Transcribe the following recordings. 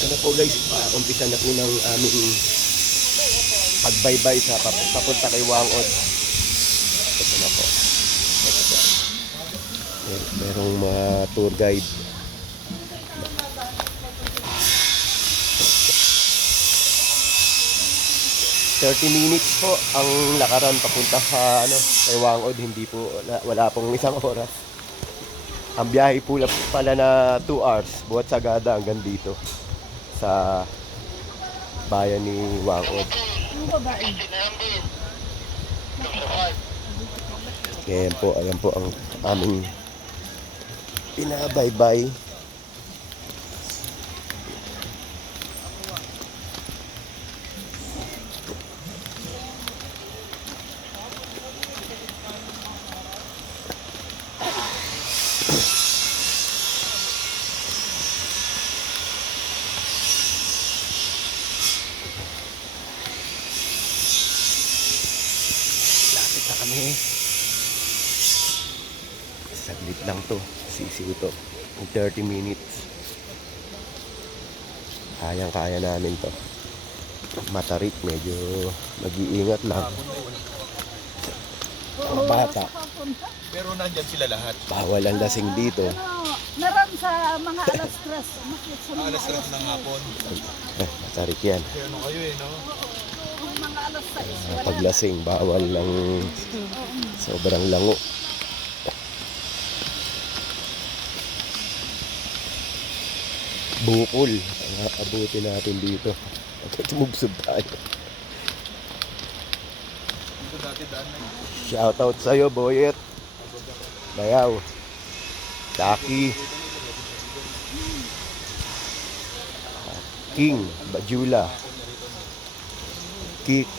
Ano po guys, umpisa na po ng aming pagbaybay sa papunta kay Wangod. Ito na po. Ito po. Merong mga tour guide. "30 minutes po ang lakaran papunta sa kay Wangod, hindi po wala pong isang oras. Ang biyahe po pala na 2 hours buhat Sagada hanggang dito sa bayan ni Wangod. Yung babae. Ayan po ang aming pinabaybay. Lapit na kami. Saglit lang to. Sisiw to. In 30 minutes. Kayang-kaya namin to. Matarik. Medyo mag-iingat lang. Mga bata. Pero nandyan sila lahat. Bawal ang lasing dito. Meron sa mga alas 3. Alas 3 ng hapon. Matarik yan. Kaya ano kayo no? Mga alas 6. Paglasing, bawal lang sobrang lango. Bukol. Ang abutin natin dito. Tumubsob tayo. Dito dati daan na yun. Shoutout sa'yo, Boyet. Bayaw. Taki. King. Bajula. Kik.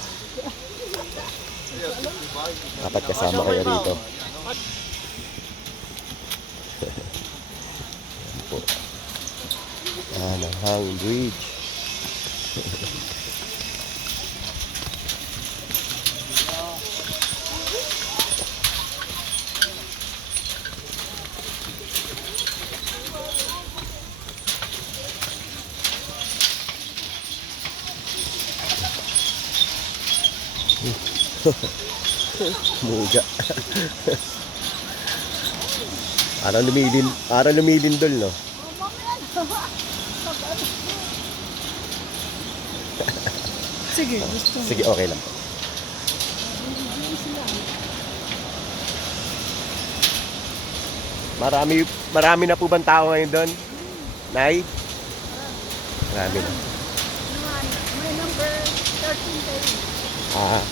Dapat kasama kayo rito. Yan po. Yan ang hanging bridge. Muga. Parang lumilindol, no? Sige, gusto mo. Sige, okay lang. Marami na po bang tao ngayon doon? Nay? Marami na. May number 13 tayo.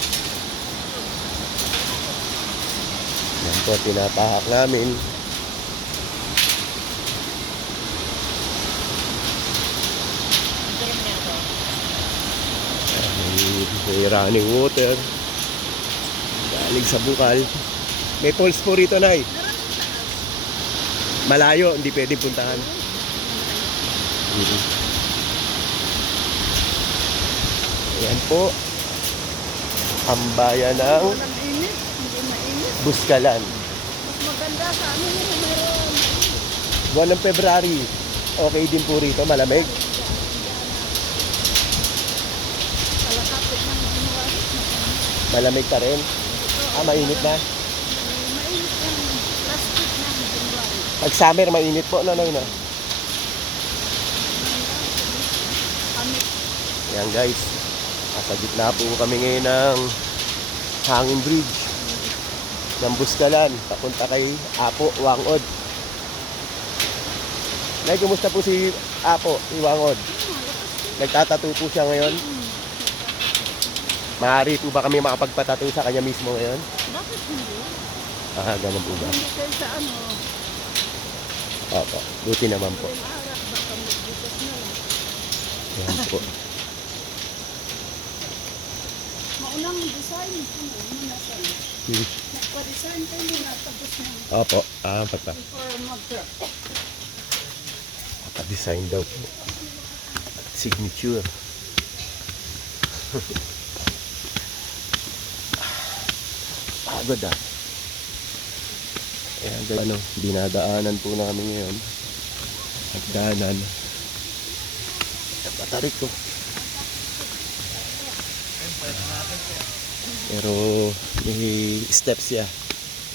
Yan po, tinatahak namin. May running water. Galing sa bukal. May falls po rito, Nay. Malayo, hindi pwedeng puntahan. Ayan po. Ang bayan ng Walang init, hindi mainit. Buskalan. Mas maganda sa amin yung mayroon. Buwan ng February. Okay din po rito, malamig. Kalakapit ng January. Malamig pa rin. Mainit na. Mainit yung plastic ng January. Pag summer, mainit po, Nay, no? Kami, Ayan, guys. Nasa gitna po kami ngayon ng hanging bridge ng Buskalan. Papunta kay Apo, Wangod. Nay, kumusta po si Apo, si Wangod? Nagtatattoo po siya ngayon. Maaari po ba kami makapagpatattoo sa kanya mismo ngayon? bakit hindi? Ganun po ba? Hindi kayo sa ano, Opo, buti naman po. harap baka magbukas na lang. Ayan po. Maunang design, muna sa nagpa-design kayo muna tapos na Opo, pagka. before mag-drop. Design daw po. Signature. Pagod ah. Ayan, dinadaanan po namin ngayon. Hagdanan. Patarik ko. Pero may steps siya.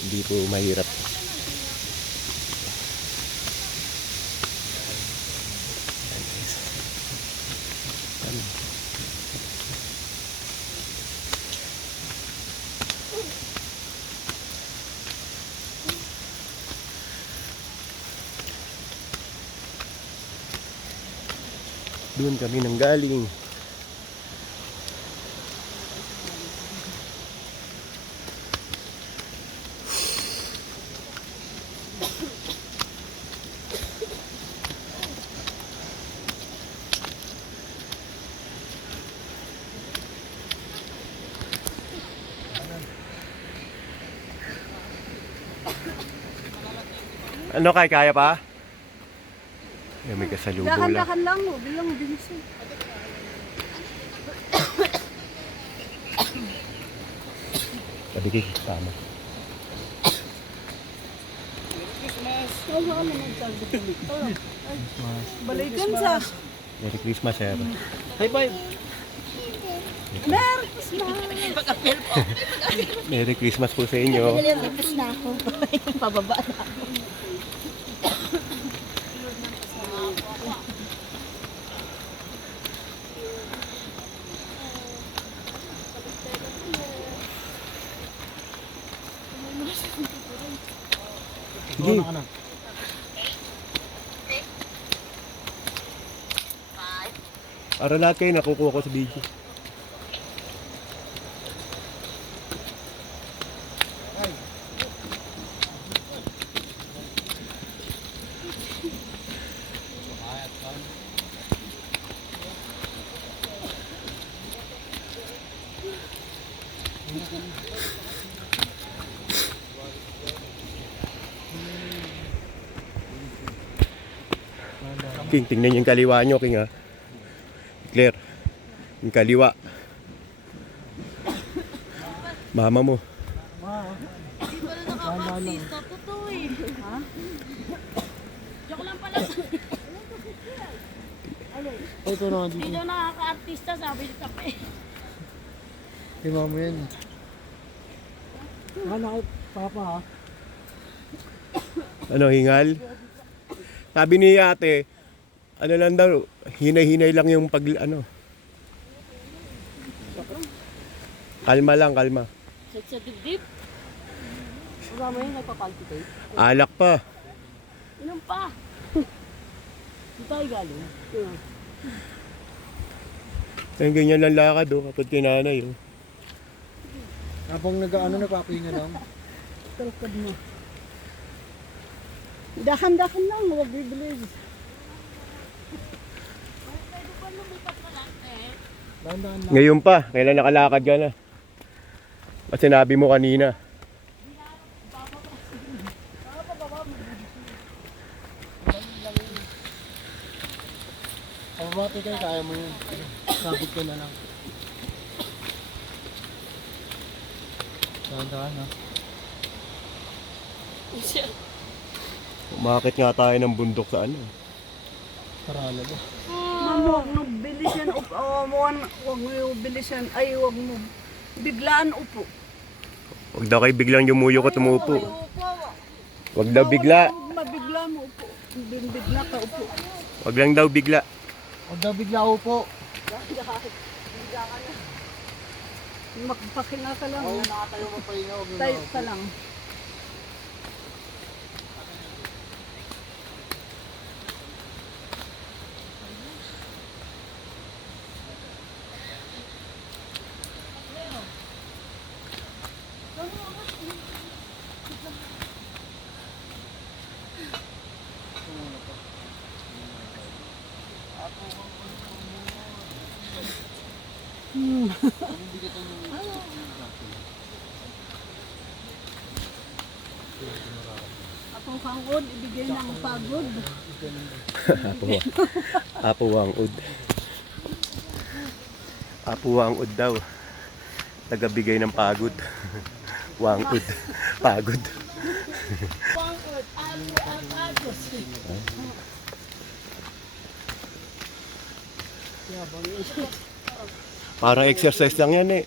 Hindi po mahirap. Doon kami nang galing. Ano kaya pa? May kasalubong lang. Dahan-dahan lang, bilang bilis eh. Padigay, tama. Kaya ano nagsabi ko? Balikan sa Merry Christmas, sir. High five! Merry Christmas! Merry Christmas po sa inyo. Tapos na ako. Pababa na ako. Sige. Para lahat kayo nakukuha ko sa video. King, tingnan yung kaliwa nyo, King, ha? Claire, yung kaliwa. Mama mo. Hindi pa rin nakaka-artista. Totoo eh. Ha? Joke lang pala. Ito na Hindi daw nakaka-artista, sabi ni Kape. Di mo yan. Papa ha? Ano, hingal? Sabi ni ate, ano lang daw, hinay-hinay lang yung pag, ano. Kalma lang, kalma. Sa dibdib. Wala mo yun, nagpapalpitate. Alak pa. Inom pa. Di tayo galing. Yung ganyan lang lakad, oh, kapag kinanay, oh. Habang nagpapahinga lang. Talkad mo. Dahan-dahan lang, huwag bibilis. Dahan-dahan lang. Ngayon pa, kailan nakalakad ka na? At sinabi mo kanina. Pababati kayo, kaya mo yun. Sabit ka na lang. Dahan-dahan ha. Umakit nga tayo ng bundok sa ano. Parala ba? Mamo, huwag mo bilisan upo. Huwag mo bilisan. Ay, huwag mo. Biglaan upo. Huwag daw kayo biglang yumuyo ko tumupo. Huwag daw bigla. Mabigla mo upo. Bigla ka upo. Huwag lang daw bigla. Huwag daw bigla upo. Magpakina ka lang. Oo, nakatayo mapahinga. Huwag mo Tayo na ka lang. Atong pangod, ibigay ng pagod. Apo wangud. Apo wangud daw. Tagabigay ng pagod. Wangud. Pagod. Pangod, ang agos. Parang exercise lang yan eh.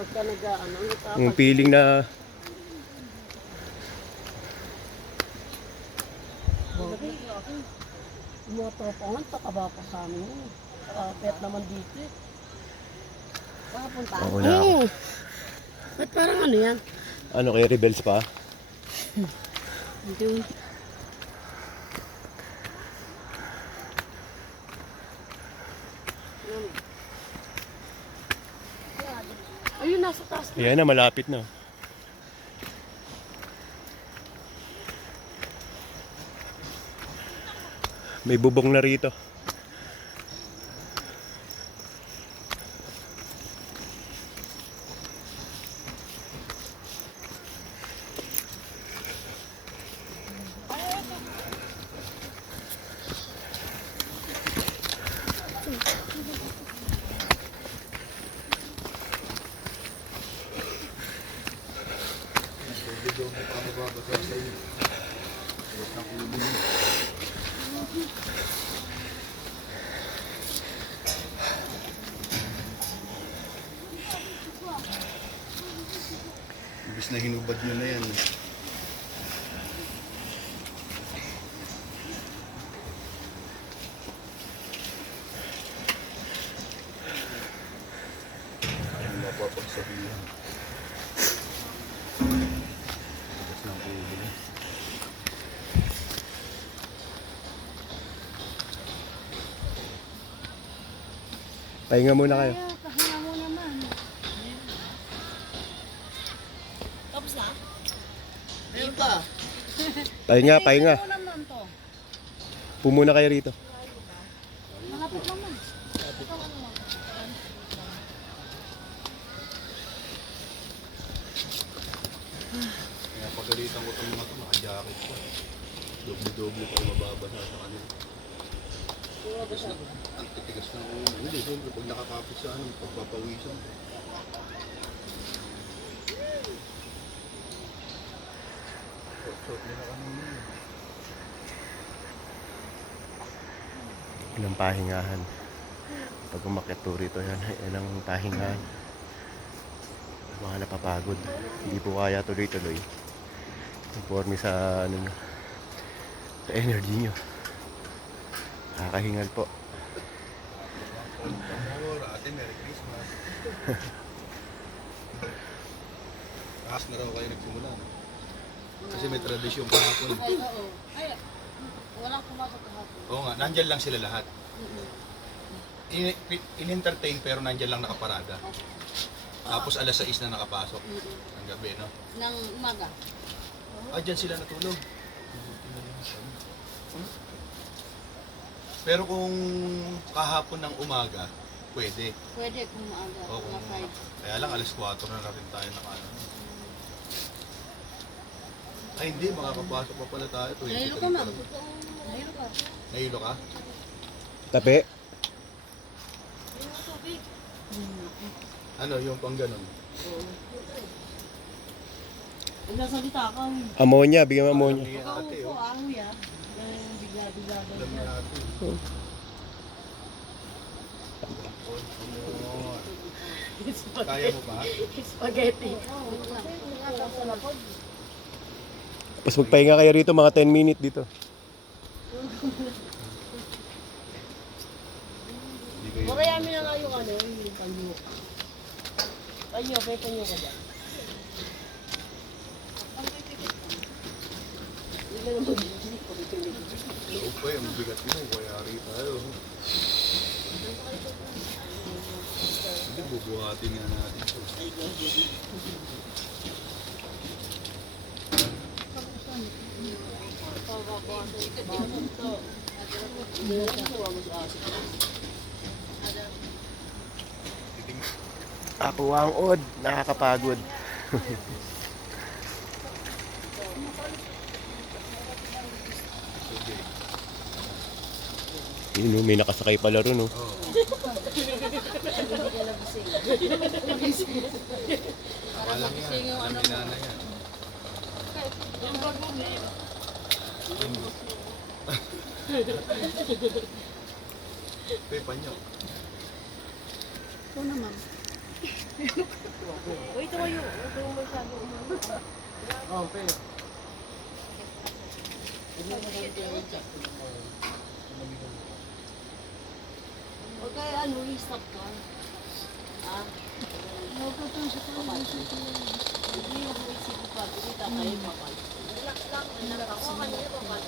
Pagka nag-ano, Yung feeling na yung mga tropangan, takaba pa sa amin. Pet naman dito eh. Makapunta? Oo na ako. Ba't parang ano yan? Ano kay Rebels pa? Hindi yung... Ayun, nasa taas. Yan na, malapit na. May bubong na rito. Ibig na hinubad nyo na yan. Ang mapapagsabihan. Tapos ng ulo. Pahinga muna kayo. Pahinga mo naman. Tapos na? Ayun pa. Pahinga, pahinga. Ayun naman to. Pumuna kayo rito. Malapit naman. Kaya pagalitan ko itong mga ito, naka-jacket ko. Doble-doble pa yung mababasa sa kanila. Ang titigas ng ulo. Hindi, siyempre pag nakakapit sa ano, pagpapawisan. Short nila kanina. Ilang pahingahan. Pag umakyat to rito yan, yan ang pahingahan. Mga napapagod. Hindi po kaya tuloy-tuloy. Conforme sa ano nyo, sa energy nyo. Kakahingal po. Por ate, Merry Christmas. Taas na raw kayo nagsimula. No? Kasi may tradisyon kahapon. Ay, oo. Ay, walang pumasok kahapon. Oo nga, nandyan lang sila lahat. In-entertain pero nandyan lang nakaparada. Tapos alas 6 na nakapasok. Ang gabi, no? Nang umaga. Dyan sila natulog. Pero kung kahapon ng umaga, pwede. Pwede kung maaga. Oo, Mga kung, 5. kaya lang alas 4 na rin tayo nakano. Ay hindi, makakapasok pa pala tayo. Nahilo ka, ma'am. Nahilo ka. Nahilo ka? Tabi. Ano, yung pang ganun? Nagsasalita ka. Ammonia, bigyan mo ammonia. Ni ate, Kaupo, oh. ahoy ah. Bigla-bigla. Alam ni ate. Kaya mo ba? Spaghetti. Tapos magpahinga kayo rito mga 10 minutes dito. Hindi kayo. Marayami na nga yung ano, yung panyo. Panyo, may panyo ka dyan. Loob pa yung bigat mo, kaya rito tayo. Hindi, bubuhatin nga natin ito. Ako ang od, nakakapagod. Yun, may nakasakay pala ron, oh. Akala nga, ang minana yan. Pe, panyo. Ito na, ma'am. Uy, tumayo. Ito yung masyado. Oh, pero. Huwag kayo, ano, i-stop ka. Ah? Huwag ka ito sa kapal. Hindi yung isip pa. Hindi tayo kapal. Relax lang. Relax ako. Kanina kapal.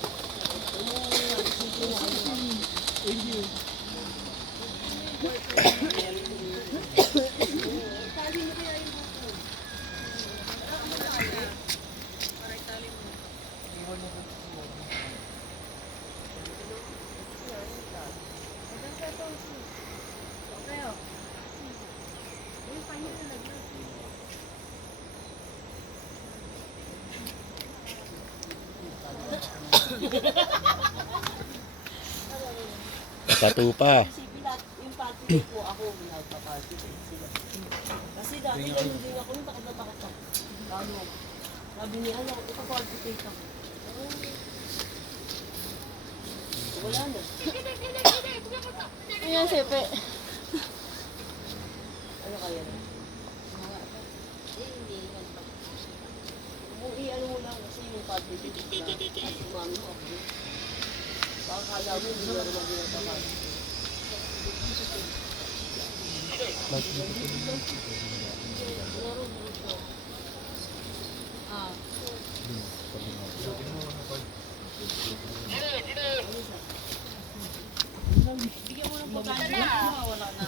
Tattoo pa. Yung party ko ako, nagpa-party sila. Kasi dati ganun din ako, yung takot na takot ako. Lalo, sabi niya, ano, ipa-party cake ako. Wala na. Ayan, sepe. Ano kaya na? Kung i-ano mo lang kasi yung party cake na sumami ako. Baka kala mo, hindi na naman ginagawa.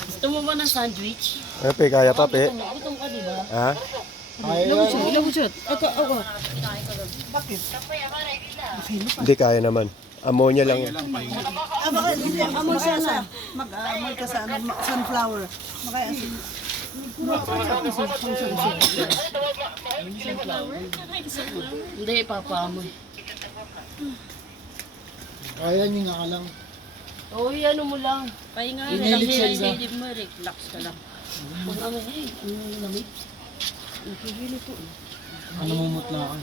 Gusto mo ba ng sandwich? Ano, pe, kaya pa, pe? Gutom ka, di ba? Ha? Kaya yan. Ako. Hindi, kaya naman. Ammonia lang yan. Amoy sana. Mag-amoy ka sa ano, sunflower. Makaya Hindi, papaamoy. Kaya niyo nga lang. Oo, ano mo lang. Pahinga, Inilig siya, relax iba. silip mo, relax ka lang. Kung ano, ang lamig. Nakihili po. Ano mumutla ka?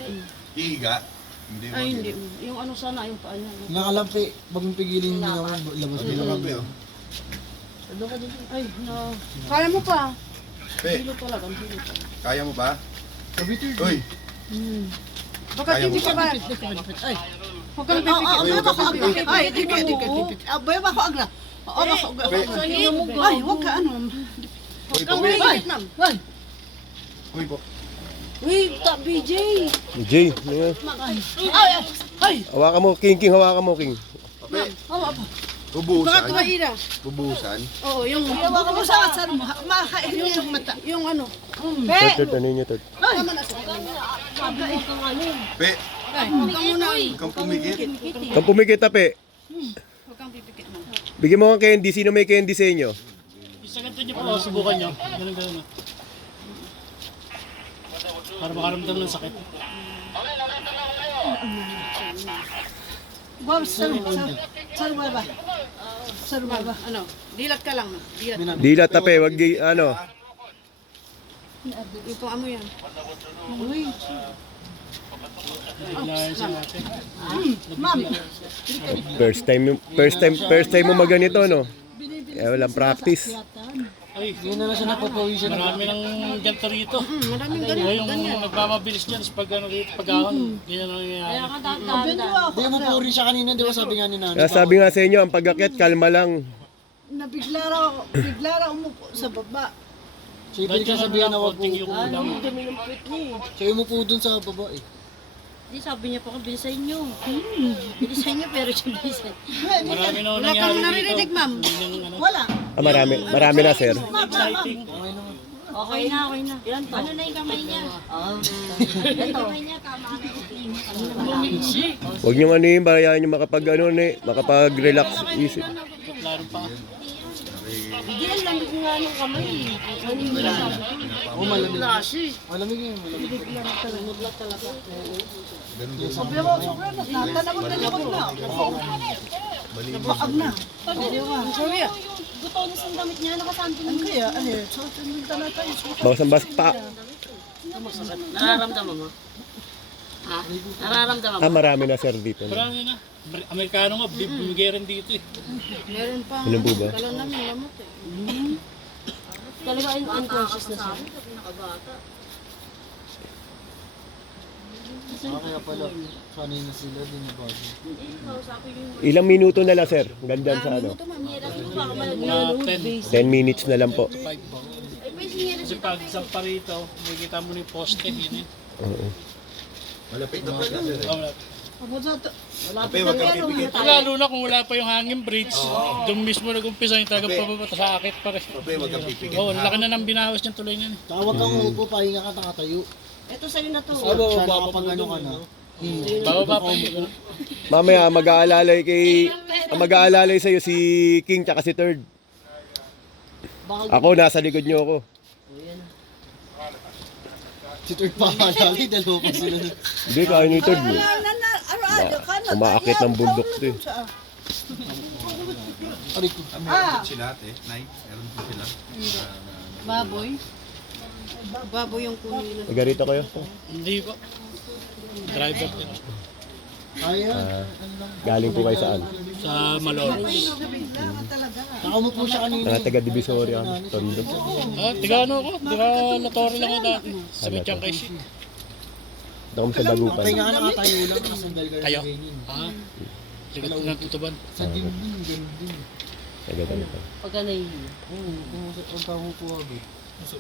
Iga. Hindi mo. Ay, hindi. Yung ano sana, yung paa niya. Nakalampi, wag mong pigilin niyo ako. Labas Hindi nila naman, kami. pe, oh. Ano ka din? Ay, na. Kaya mo pa. Pe, Hilo talaga, ang hilo pa. kaya mo ba? Kabitir. Uy, baka kaya mo hindi ka ba? ba? Ay. Huwag ka nang pipikit. Ay, baka agla. Ay, dikit. Abay, baka agla. Oo, baka agla. Ay, huwag ka ano. Uy, po, Kang pe. mahigit na. Ay, Uy, po. uy, BJ. Jay, ano yan? Ay, Hawakan mo, King, hawakan mo, King. Pe, oh, bubuhusan. Tumaira. Bubuhusan. Oo, yung Huwag mo sa atsar mo. Makain yung mata. yung ano. Tut, ano yun, tut. Tama na sa Sabi mo kang ano. Pe, Huwag ka muna. kang pumigit. Kung pumikit, pe. Huwag kang pipikit mo. Bigyan mo ng candy. Sino may candy sa inyo? Sa ganito niyo po, subukan niyo. Ganun. Para makaramdam ng sakit. Bob, sarubaba. Sarubaba. Ano? Dilat ka lang. Dilat. Dilat, pe. Wag, ano. Yung pang amo yan. Uy. Biglaan siya natin. Ma'am. First time mo maganito, no? Eh, walang practice. Ay, Hindi na lang siya napapawisan. marami ng ganito rito. Maraming Kaya yung nagmamabilis dyan sa pag ano rito, pagkakon. Ganyan ang nangyayari. Hindi mo puri siya kanina, di ba sabi nga ni nanay? Kaya sabi nga sa inyo, ang pag-akyat, kalma lang. Bigla raw umupo sa baba. Siya pwede ka sabihan na wag konting yung po. ulam. Dami ng puwit niya. Siya umupo dun sa baba eh. Hindi, sabi niya pa kung bilisan niyo. Bilisan niyo, pero siya bilisan. Marami na Wala nangyayari kang dito. naririnig, ma'am. Hindi nang ano, Wala. Marami na, sir. exciting. Okay na. Ilan to? Ano na yung kamay niya? Yung kamay niya, tama na. Bumigsi. Huwag niyong ano yun, bayaan niyo makapag-relax. Isip. Laro pa. Hindi, ang lamig nga ng kamay. Ano yung sabi ko? Oh, malamig. Klase. Malamig yun, malamig. Sabi ako, sobrang natanawag na likod na. Napaag na. Sorry ah. Gusto na sa damit niya, nakasanti Ano kaya? Ano yun? So, tinunta na tayo. Bawas ang bas pa. Nararamdaman mo? Ha? Nararamdaman mo? Marami na sir dito. Marami na. Amerikano nga, bumigay rin dito eh. Meron pa. Ilan po ba? Kala namin lamot eh. Talaga yung unconscious na siya. Kaya pala, sanay na sila din yung bago. Ilang minuto na lang sir. Gandyan sa ano. Mga 10, 10 minutes na lang po. 5 ba? Kasi pag isang parito, makikita mo na yung poste, yun eh. Oo. Malapit na pala sir. Oh, wala. Ape, wag kang pipigil. Lalo na kung wala pa yung hanging bridge, doon mismo nag-umpisa yung talagang pababa, sa akit pa rin. Ape, wag kang pipigil. Oo, laki na ng binawas niyang tuloy niyan. Tawag kang upo, pahinga ka nakatayo. Ito sa'yo na to. Siya nakapag ano ka na. Bababa pa yun. Mamaya mag-aalalay sa'yo si King tsaka si Third. Ako, nasa likod niyo ako. Si Third pa kalali, dalawa pa sila. Hindi, kaya ni Third mo. Umaakit ng bundok to eh. Aray ko. Meron sila ate. Nay, meron po sila. Baboy. Baboy yung kunin. Nagarito kayo? Hindi ko. Driver din. Kaya, Galing po kayo saan? Sa Malolos. nakamupo siya kanina. Mga taga-Divisoria, Tondo. Tiga ano ako? Tiga Latorre lang ako dati. Sa Medyang Kaisi. Dito kami sa Dagupan. Pahinga ka nakatayo lang, nakasandal ka Kayo? lang ganyan. Ligat ko ng tutuban. Sa dingding, dingding. Taga-Dagupan. Pagka nahihiya. Oo, ang tawag ko abi.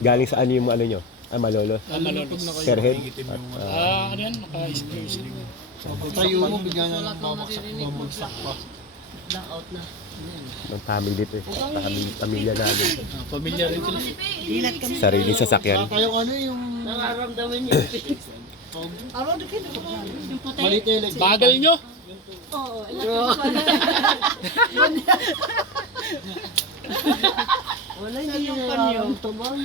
Galing saan yung ano nyo? Malolos? Malolos. Per head? Ano yan? Naka-exclusive. Tayo mo, bigyan na lang mamagsak pa. Blackout na. Ng family to eh. Pamilya namin. Pamilya rin sila. Sariling sasakyan. Tayong ano yung Nararamdaman niyo yung feelings. Yung puti. maliit na electric. Bagal nyo! Oo. Wala, hindi na nararamdaman.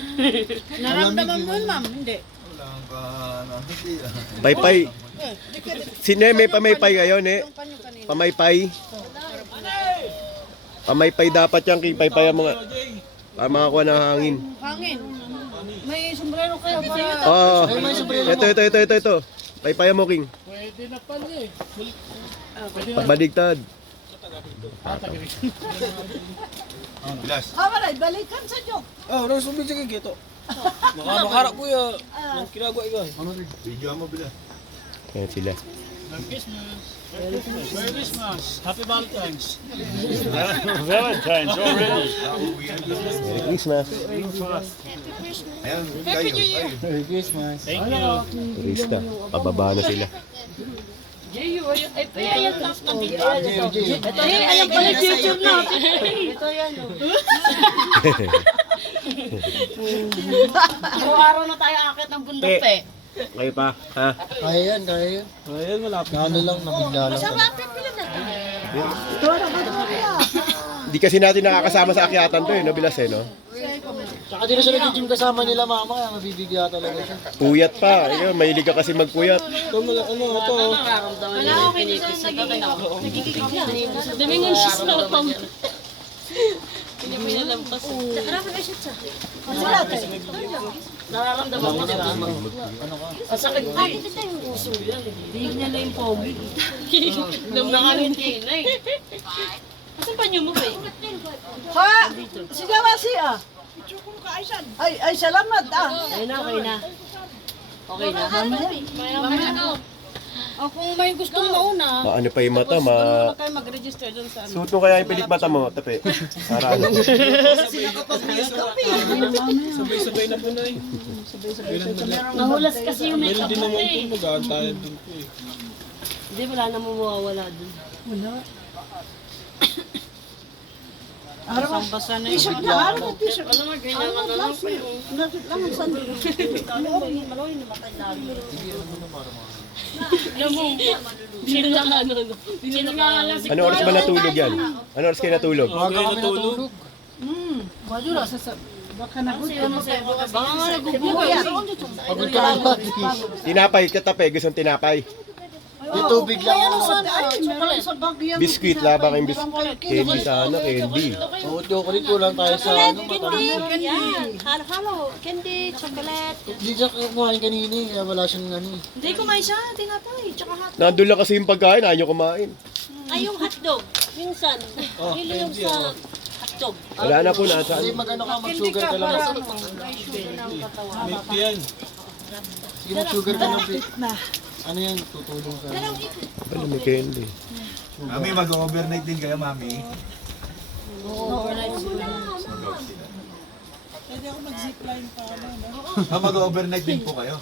Naramdaman mo yun, ma'am? Hindi. Walang ka, nakasi. Paypay. Sino may pamaypay ngayon eh? Pamaypay. Pamaypay dapat yan. Paypay ang mga... Para makakuha ng hangin. Hangin. May sombrero kayo para... Oo. Ito. Paypay mo, King. Pwede na pala eh. Pagbaligtad. Bilas. Kamalay, balikan sa joke. Video mo bilas. Ayan sila. Merry Christmas! Merry Christmas! Happy Valentine's! Merry Christmas. Ayan, kayo. Ay, Merry Christmas. Thank you! Turista. Pababa na sila. Ay, ayan lang ng video. Ito yan, ayan pala yung future natin. Ito yan, oh. Araw-araw na tayo akit ng bundok, pe. Kayo pa, ha? Kaya yan, kaya yan. Kaya yan, malapit. Ano lang, nabigla lang. Di kasi natin nakakasama sa akyatan to eh, no? Bilas eh, no? Tsaka di na siya nag-gym kasama nila mama, kaya mabibigla talaga siya. Puyat pa. Ayun, mahilig ka kasi magpuyat. Ito, ano ito? Nararamdaman niyo yung pinipis na tatay ako. Nagkikikig lang. Damingan siya sa pam. Pinalampas. Nararamdaman na siya. Nararamdaman mo, di ba? Ang sakit ko eh. Yung uso yan. Hindi niya na yung pogi. Nakarinti na eh. Asan pa niyo mo ba eh? Ha? Sigawa siya. Ay, salamat ah. Ayun na, okay na. Okay na. Mamaya na. Kung may gustong mauna, Ano pa yung mata, kayo mag-register dun sa Suot mo kaya yung pilik mata mo, tape. Para ano? Nahulas kasi yung makeup mo eh. Hindi, wala na mo mawawala dun. Basa-basa na t-shirt na. Araw mo t-shirt. Alam mo, ganyan ka na lang pa yung... Lang ang sandal. Maloy na matay lalo. Alam mo, sino nga ano, sino nga alam si Ano oras ba natulog yan? Ano oras kayo natulog? Baga kami natulog. Wadura sa... Baka nagutom mo sa... Baka nga nagugulo yan. Pagod ka na ba? Tinapay, katape, gustong tinapay. Yung tubig lang. Meron sa bag yan. Biscuit, laba kayong biscuit. Candy sana, candy. Oo, chocolate kulang tayo sa ano. Candy, yan. Halo, candy, chocolate. Hindi siya kumain kanina eh, kaya wala siyang ano eh. Hindi kumain siya, tinapay, tsaka hotdog. Nandun lang kasi yung pagkain, ayaw nyo kumain. Ay, yung hotdog. Minsan, hilo yung sa hotdog. Wala na po, nasa Hindi mag-ano ka, mag-sugar ka lang. Milk yan. Sige, mag-sugar ka lang. Ano yan, tutulong sa ano. Wala, may candy. Mami, mag-overnight din kayo, mami. Mag-overnight din po kayo.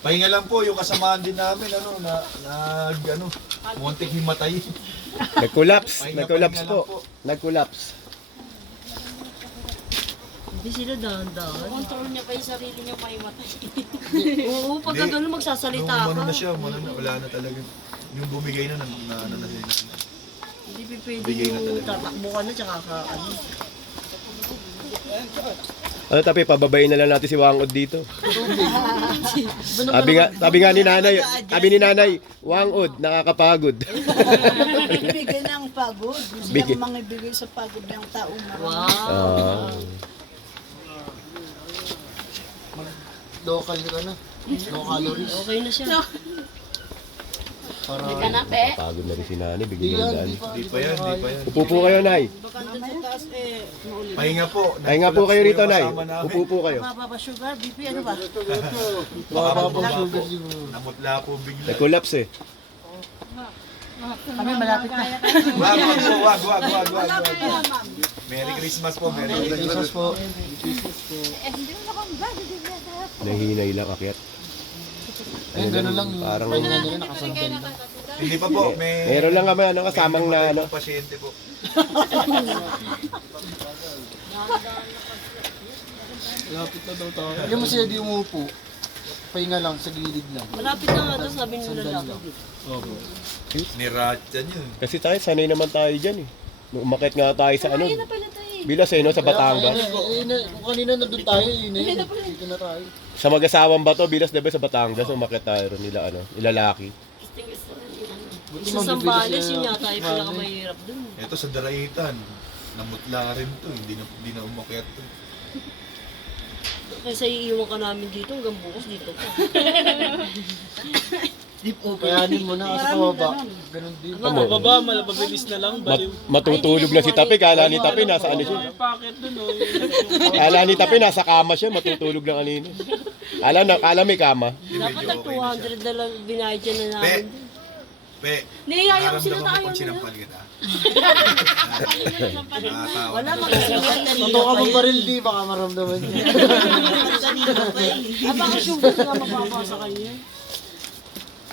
Pahinga lang po, yung kasamaan din namin, muntik himatay. Nag-collapse, Pahinga nag-collapse lang po. po. Nag-collapse. Hindi sila dahan-dahan. Control niya pa yung sarili niya maimatay. Oo, pag Hindi. gano'n magsasalita Nung ka. na siya, wala na talaga. Yung bumigay na, Hindi pa pwede Bigay na yung talaga. tatakbo ka na tsaka ka ano. Ano tapi, pababayin na lang natin si Wangod dito. Sabi nga ni nanay, Wangod, nakakapagod. Bigay ng pagod. Gusto Bigay. niyang mga ibigay sa pagod ng taong marami. Ah, Local ka na. No calories. Okay na siya. Para pagod na rin si nanay, Di bigyan ng yan, daan. di pa. Di pa yan. Upo po kayo, nay. Baka doon sa taas Pahinga po. Pahinga po kayo rito, nay. Kasama namin. Upo po kayo. mababa sugar, BP, ano ba? Mababang sugar siguro. Namutla po bigla. Nag-collapse eh. Kami malapit na. Wag. Merry Christmas po, Merry Christmas. Jesus po. Nahinay lang akyat. Ayun, gano'n lang. Parang- Pahinga nila, nakasangkay na. Hindi pa po, Meron lang kami ano, kasamang na ano. pasyente po. Lapit na daw tayo. Hindi mo siya di umupo. Pahinga lang, sa gilid lang. Malapit na nga doon sabi nila lalaki. Ni Ratchan yun. Kasi tayo, sanay naman tayo dyan eh. Nung umakit nga tayo sa ano, Ayun na pala tayo eh. Bilas eh, no, sa Batangas. Kung kanina nandun tayo, yun na yun. Dito na tayo. Sa mag-asawang bato, Bilas diba sa Batangas, umakit tayo rin nila, ano, nilalaki. Sa Sambales yun yata yung pinakamahirap doon. Ito sa Daraitan. Namutla rin to, hindi na umakyat to. Kaysa iiwan ka namin dito hanggang bukas dito pa. Kayanin mo na sa baba. Ganun din. Baba, malababilis na lang. Baliw. Matutulog na si Tapi, kala ni Tapi, nasa ano siya. Packet dun, oh. Kala ni Tapi, nasa kama siya, matutulog na kanina. Kala may kama. Dapat nag 200 na lang binayad siya na namin. Pe, Niyayayap sila naramdaman tayo mo pag na. sinampal kita. Nakatawa. Wala mga Totoo ka mong baril di, baka maramdaman niya. baka sugar nga mababa sa kanya.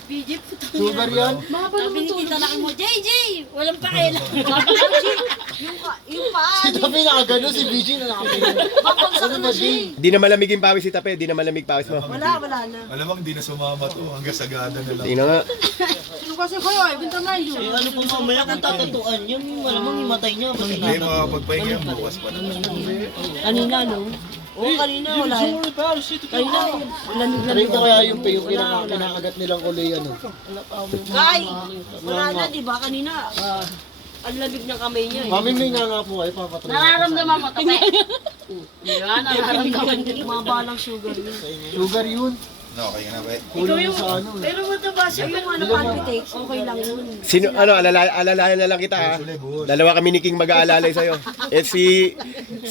BJ, puto. Sugar yan. Sabi ni tita laki mo, JJ! Walang pakialam. Sabi ko, G, yung paa. Si Tapi nakagano, si BG na nakapila. Babagsak na siya. Di na malamig yung pawis si Tapi, di na malamig pawis mo. Wala na. Malamang di na sumama to, hanggang sagada na lang. Tingnan nga. Ano kasi kayo, ibenta na yun. Ano pong mamaya kung tatutuan yun, malamang himatay niya. Hindi, makapagpahinga yan bukas pa naman. Kanina, no? Oo, kanina wala. Kanina, lamig-lamig. Rito kaya yung kinakagat nilang kulay ano. Kay! Wala na, di ba? Kanina, ang lamig ng kamay niya. Mami, may nga po kayo, papatry. Nararamdaman mo, tape. Yan, nararamdaman niya. Mabalang sugar niya. Sugar yun. Okay ka na ba? Kulang sa ano. Pero mataba siya yung ano, palpitate. Okay lang yun. Sino, alalayan na lang kita ha. Dalawa kami ni King mag-aalalay sa'yo. Eh si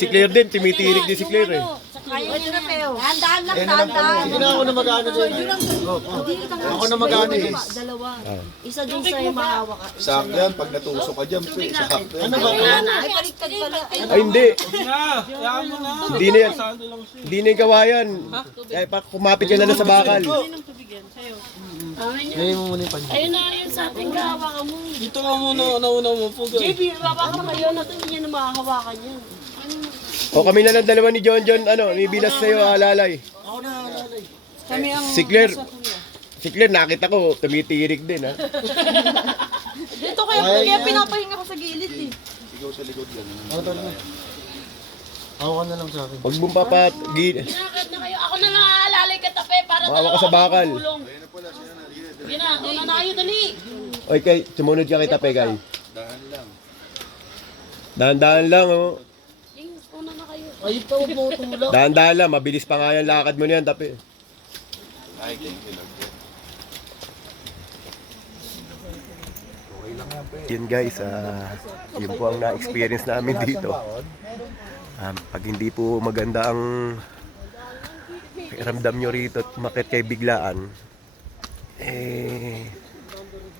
Claire din, tumitirik din si Claire eh. Kaya ito na, Teo. Dahan-dahan. Sige na ako na mag-ano din. Ako na mag-ano din. Dalawa. Isa dun sa yung mahawa ka. Sakto yan, pag natusok ka dyan, pe, sakto yan. Ano ba? Ay, baliktad pala. Ay hindi, Na, kaya mo na. hindi na yan. Hindi na yung gawayan. Kaya pa kumapit ka na lang sa bakal. Ngayon mo muna yung panyo. Ayun na, yun sa ating kahawakan mo. Dito ka muna, nauna mo po. JB, babakan mo kayo na ito, hindi niya na mahahawakan yan. O kami na lang dalawa ni John, may bilas sa'yo, alalay. Ako na alalay. Kami ang... Si Claire, nakita ko, tumitirik din ha. Dito kaya pinapahinga ko sa gilid eh. Ikaw sa likod yan. Ako talaga. Ako ka na lang sa akin. Huwag mong papat, Kinakad na kayo. Ako na lang aalalay ka tape para Mahawa ka sa bakal. tulong. Sige na, doon na tayo, dali. Oy, kay, sumunod ka kay Tapegay. Dahan lang. Dahan-dahan lang, oh. Una na kayo. Ay, ito, huwag mo tulak. Dahan-dahan lang, mabilis pa nga yung lakad mo niyan, Tape. Ay, thank you, Lord. Okay lang yan, pe. Yun guys, yun po ang na-experience namin dito. Pag hindi po maganda ang ramdam nyo rito at umakyat kay biglaan,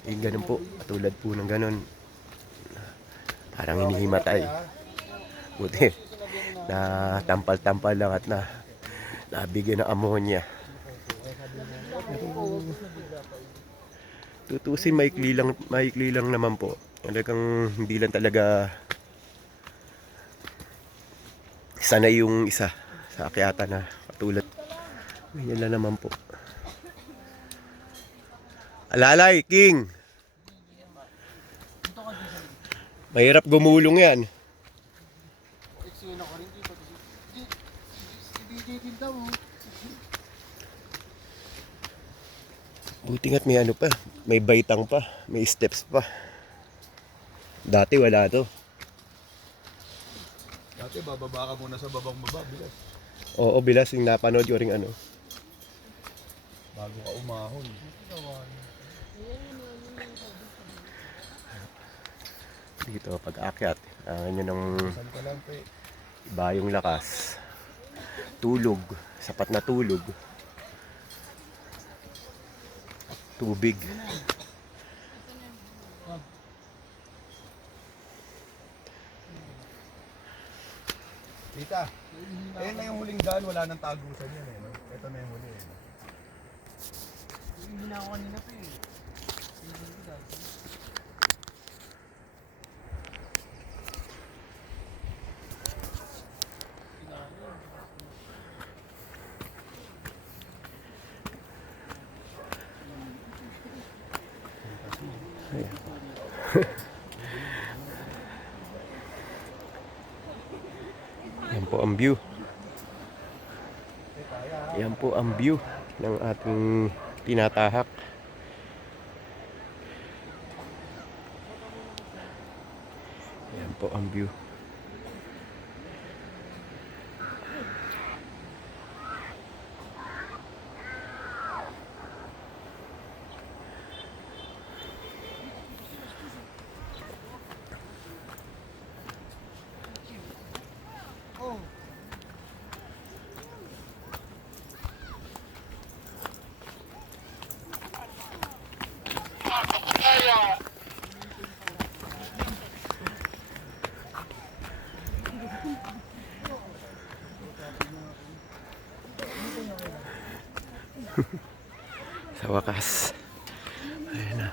yung ganun po, tulad po ng ganun, parang hinihimatay. Buti, na tampal-tampal lang at nabigyan ng ammonia. Tutusin, maikli lang naman po. Talagang hindi lang talaga sanay yung isa sa akyatan na katulad. Ganyan lang naman po. Alalay, King! Mahirap gumulong yan. Eksena ko rin dito. Si DJ din daw. Buti nga't may ano pa, may baitang pa, may steps pa. Dati wala to. Dati, bababa ka muna sa babang baba, bilas. Oo, bilas yung napanood ko rin ano. Bago ka umahon. Dito, pag akyat, ganyan ng Saan ka lang, pe? iba yung lakas. Tulog, sapat na tulog. Tubig. Tita, ayun na yung huling daan, wala nang tagusan yan eh. No? Ito na yung huli eh. Hindi na ako kanina pa eh. Yan po ang view. Yan po ang view ng ating tinatahak. Yan po ang view. Sa wakas. Ayan na.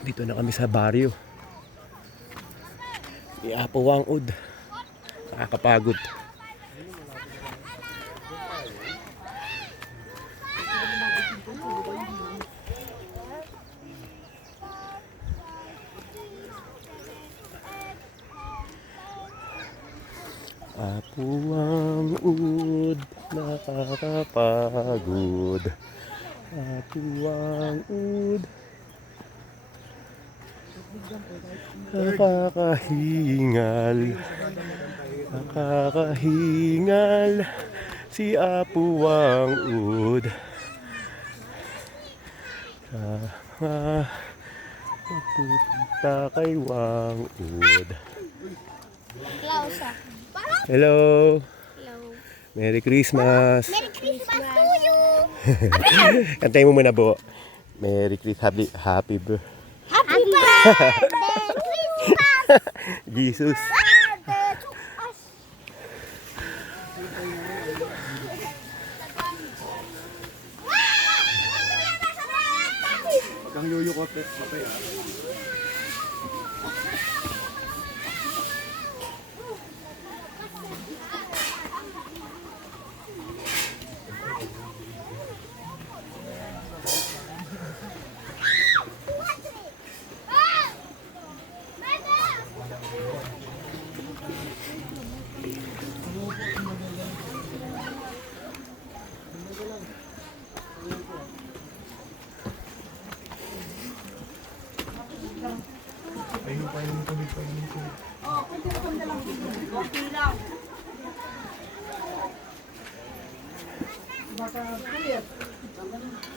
Dito na kami sa baryo. Ni Apo Wangud. Nakakapagod. Apo Wangud, nakakapagod. Apo Wangud, nakakahingal. Nakakahingal si Apo Wangud. Magpupunta kay Wangud. Hello. Hello. Merry Christmas. Merry Christmas to you! Kantayin mo muna po. Merry Christmas. Happy birthday. Happy birthday, Christmas! Jesus. Birthday to us! Pag ang yoyo ko, pe, ah.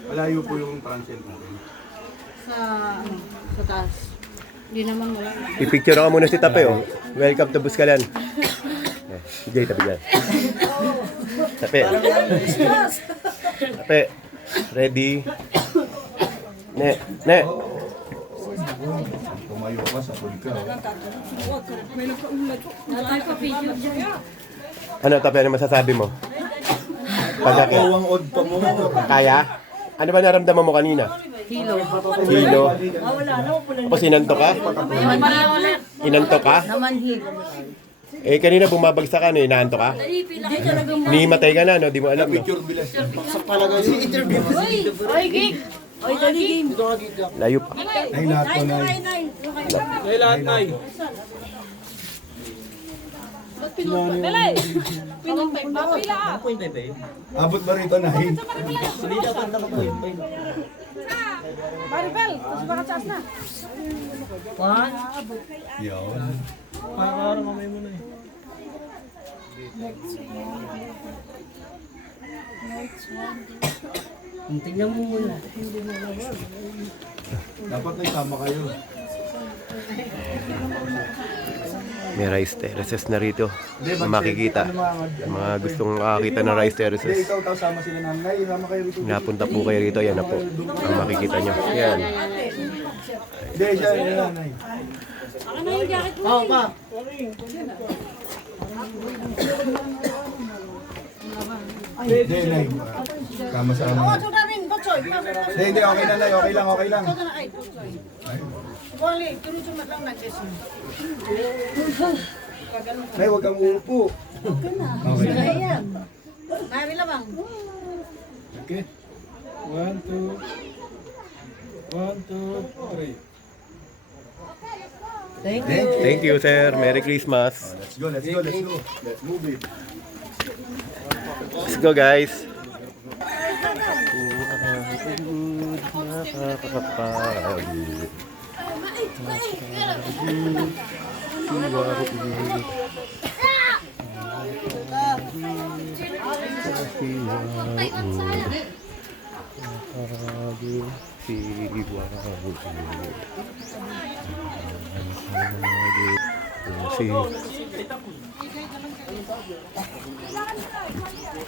Malayo po yung transient natin. Sa, ano, sa taas. Hindi naman wala. I-picture ako muna si Tape, oh. Welcome to Buskalan. Sige, Tape dyan. Tape. Tape. Ready? Ne. Tumayo ka sa pool ka. Ano, Tape, ano masasabi mo? Pagkaki. Ang odd pa mo. Kaya? Ano ba naramdaman mo kanina? Hilo. Tapos inanto ka? Inanto ka? Eh, kanina bumabagsak ka, no? Inaanto ka? Nihimatay ka na, no? Di mo alam, no? Picture bilas. Sa palagay si interview. Oy, dali game. Layo pa. Ay, lahat ko na. Abot ba rito na? Yun. Tingnan mo muna. Dapat may tama kayo. May rice terraces na rito na makikita. Mga gustong makakita ng rice Hindi, terraces. ikaw sama sila nanay. Sama kayo rito. Napunta po kayo rito. Yan na po. Ang makikita nyo. Yan. Hindi, siya yung nanay. Oo pa. Hindi, nay. Kama sa amin. Hindi, okay na, nay. Okay lang, okay lang. Nay, huwag kang uupo. Okay. Okay. 1, 2. 1, 2, 3. Thank you, sir. Merry Christmas. Let's go, let's go, let's go. Let's move it. Let's go, guys.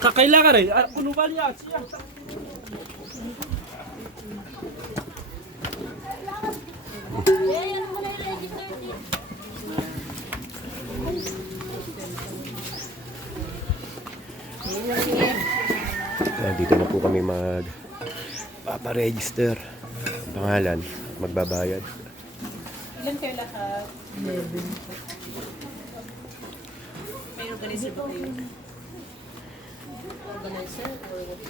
Kakaila ka rin. Puno ba niya? Dito na po kami paparegister pangalan, magbabayad. Ilan kayo lahat? 11. May organizer ba kayo? Organizer or what?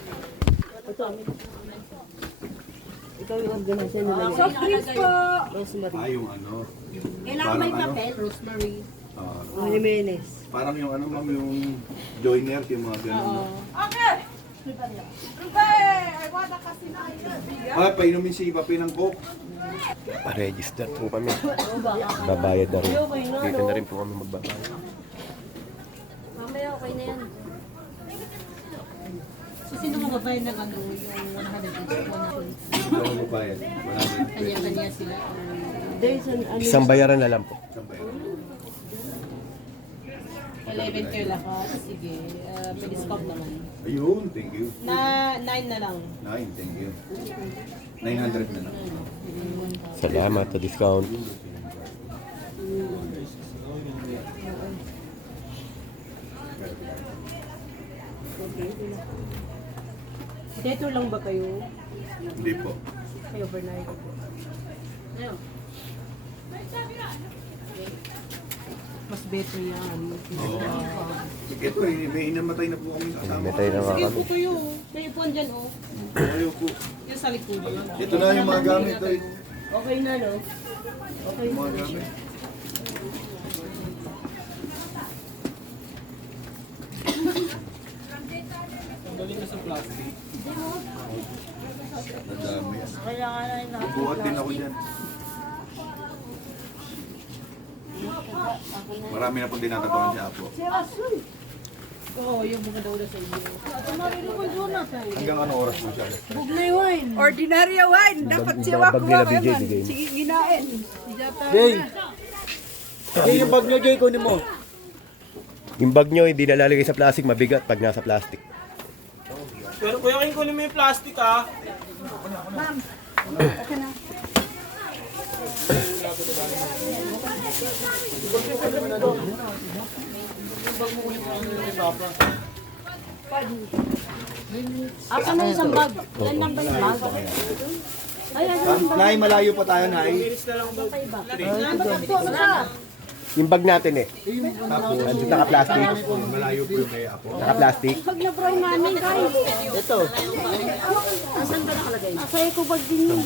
Ikaw yung organizer nila. Soft drinks po! Rosemary. Yung ano. Kailangan may Parang ano? papel? Rosemary. ah, Jimenez. parang yung ano, ma'am, yung joiners, yung mga ganun. Painumin si Papi ng Coke. Pa-register po kami. Babayad na rin. Dito na rin po kami magbabayad. Mamaya okay na yan. So, sino magbabayad ng ano, yung 100 Hindi ako magbayad. Kanya-kanya sila. There's an ano. Isang bayaran na lang po. 11 kayo lahat. Sige. May discount naman. Ayun, thank you. Na 9 na lang. 9, thank you. 900 na lang. Salamat sa discount. Dito lang ba kayo? Hindi po. Kayo overnight? Ano? Mas better yan. Ito may inamatay na po kami kasama. Metay na nga Sige kami. po kayo. May ipon dyan, oh. Ayaw po. Yung sa likod. Ito na yung mga gamit. Ay. Okay na, no? Okay Yung na. mga gamit. Madami yan. Kailangan na Buhat din ako dyan. Marami na pong dinatatawan si Apo. Oo, yung mga daw na sa iyo. Hanggang ano oras mo siya? Ordinary wine. Dapat siya Bag nila BJ, bigay mo. Sige, ginain. Jay! Jay, yung bag nyo, Jay, kunin mo. Yung bag nyo, hindi nalalagay sa plastic, mabigat pag nasa plastic. Pero kuya, kayo kunin mo yung plastic ha. Asa na isang bag? Yan lang ba yung bag? Ay, Nay, malayo pa tayo, Nay. Yung bag natin eh, Tapos, andun naka-plastic. malayo po yung kay Apo. Naka-plastic. pag na-brown namin, guys. Ito. Asan ba nakalagay? Nasa eco bag din yun.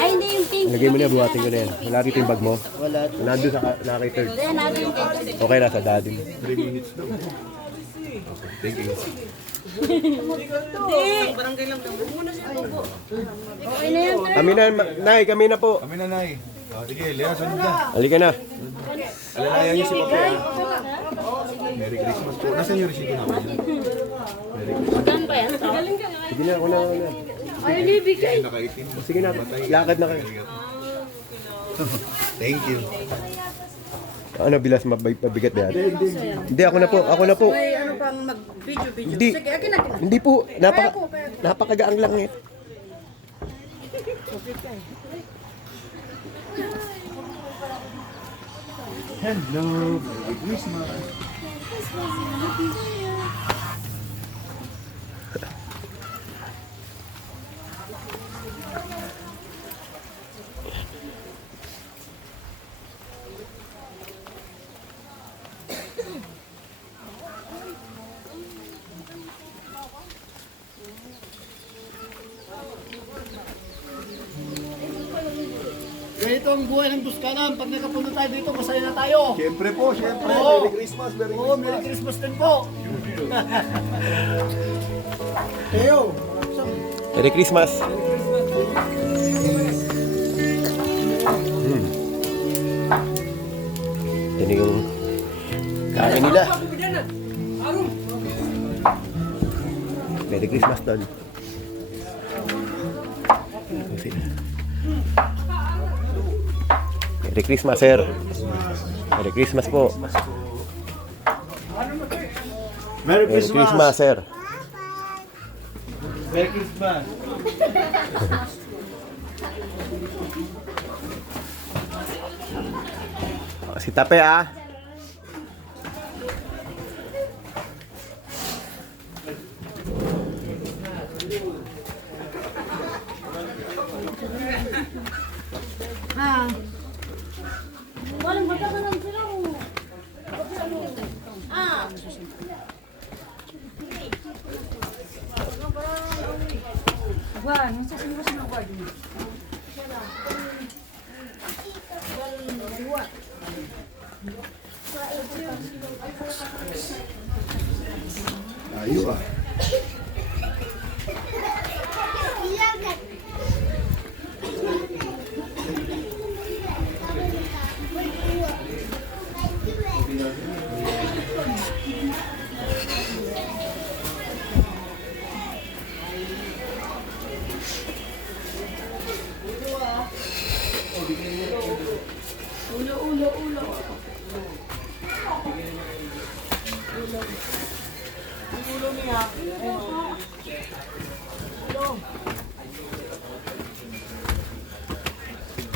Ay, hindi yung pink. Lagay mo na, buhatin ko na yan. Wala dito yung bag mo. Wala. Nandun sa naka-third. Ayan, natin yung pink. Okay na, sa daddy mo. 3 minutes daw. Okay, thank you. Okay na yan, Trey. Kami na, Nay, kami na po. Kami na, Nay. Sige, Lea, sunod na. Halika na. Alalayan niyo si Papa. Merry Christmas po. Nasaan yung resito namin? Merry Christmas. Saan ba yan? Sige na, ako na. Ay, ibigay. Nakaitim. Sige na, lakad na kayo. Thank you. Ano, bilas mabigat ba yan? Hindi, ako na po. May ano pang mag-video-video. Hindi. Sige, akin na. Hindi po, napakagaang langit. Hello, Merry Christmas. Ganito ang buhay ng Tuscanan. Pag nakapunta tayo dito, masaya na tayo. Siyempre po, siyempre. Oo. Merry Christmas, Merry Oo, Christmas. Merry Christmas din po. Teo, Merry Christmas. Yan yung kain nila. Merry Christmas, Don. Merry Christmas, sir. Merry Christmas po. Merry Merry Christmas, sir. Merry Christmas. Si Tape, ah. Walang bata ka lang sila. Ah. Ba, nasa sino sa guard mo? Tayo ah.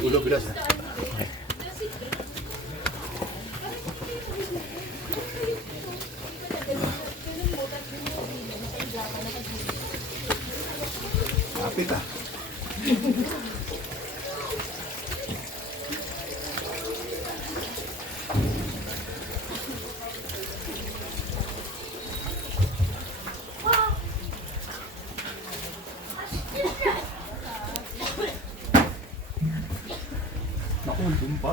Ulo bilas na. Kapit ah. Naku, tumpa.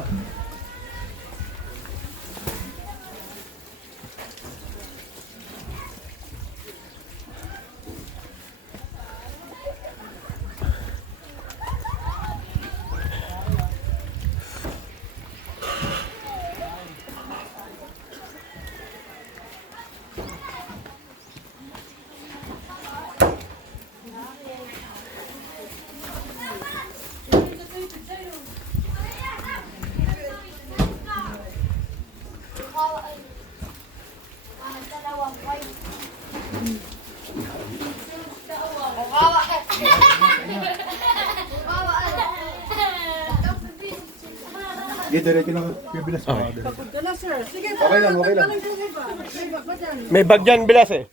Diretso lang. Bibilas pa. Pagod ka na, sir. Sige, Okay lang, okay lang. may bag ba dyan? May bag dyan, bilas eh.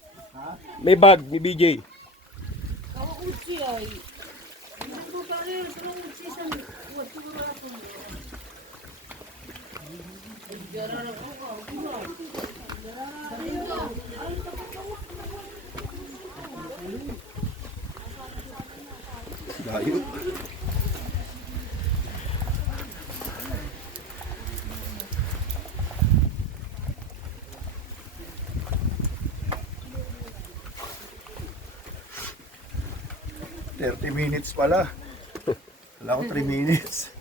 May bag ni BJ. Kauutsi ay. Ito pa rin. Pero utsi sa wad ko wala po. Layo. $30 pala. Wala ko 3 minutes.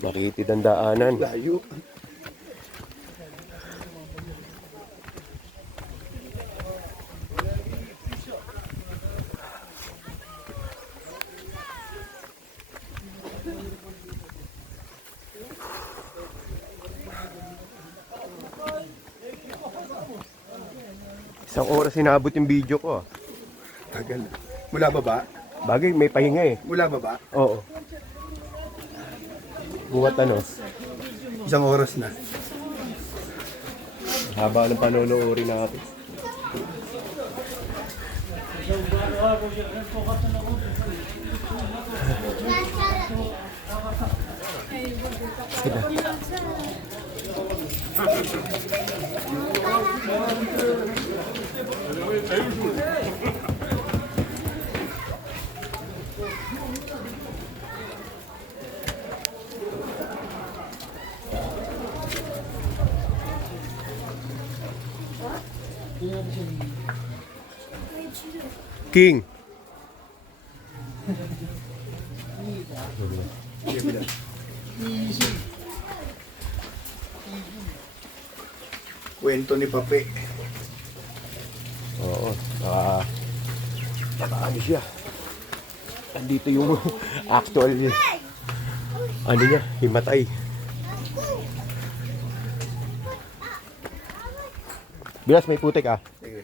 Makitid ang daanan. Layo. Isang oras sinabot yung video ko. Tagal. Mula baba? Bagay, may pahinga eh. Mula baba? Oo. Buwat ano, Isang oras na. haba ng panonoorin natin. King. Kwento ni Pape. Oo. Ano siya. Andito yung actual ano niya, himatay. Bilas, may putik ah. Sige.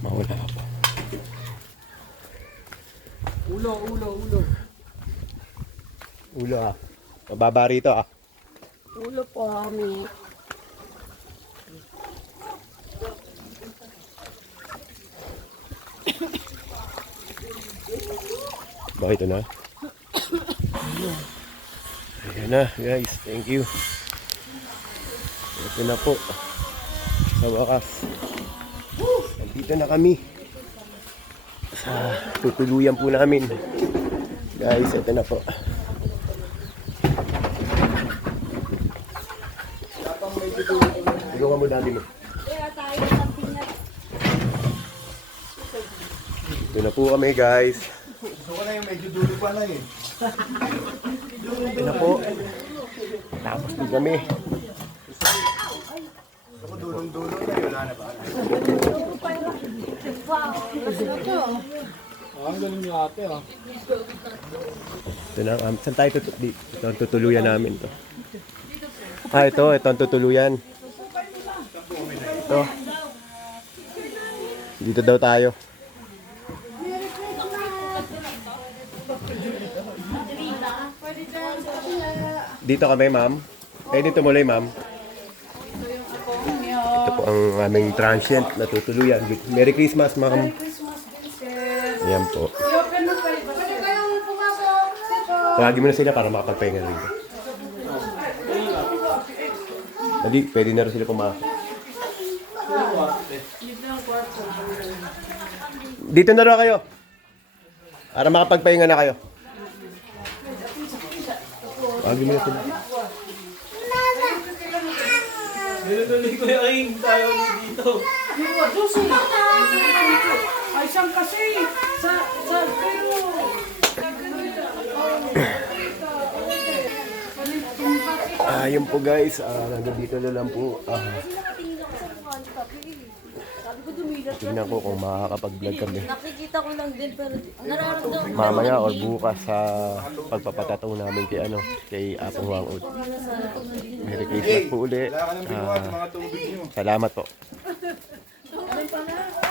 Mahula ako. Ulo. Ulo ah. Mababa rito ah. Ulo po kami. Bakit ito na? Ayan na guys, thank you. Ito na po. Sa wakas. Nandito na kami. Sa tutuluyan po namin. Guys, ito na po. Tulungan mo natin mo. Ito na po kami guys. Gusto ko na yung medyo dulo pa na eh. Ito na po. Tapos din kami. Gusto ko dulong-dulo na yun. Wala na ba? Ang galing ni ate ah. Ito na, saan tayo ito ang tutuluyan namin to. Ito ang tutuluyan. Ito. Dito daw tayo. Dito kami, ma'am. Pwede tumuloy, ma'am. Ito po ang aming transient na tutuluyan. Merry Christmas, ma'am. Ayan po. Tawagin mo na sila para makapagpahinga rito. Hindi, pwede na rin sila pumasok. Dito na rin kayo. Para makapagpahinga na kayo. Tawagin mo na sila. Ay, siyang kasi. Sa, pero... Ayun po guys, nandito na lang po. Sabi ko dumilat. Tingnan ko kung makakapag-vlog kami. Nakikita ko lang din pero nararamdaman ko. Mamaya or bukas sa pagpapatato namin kay Apong Wangod. Merry Christmas po uli. Wala ka ng binuhat ng mga tubig nyo. Salamat po. Ano pala?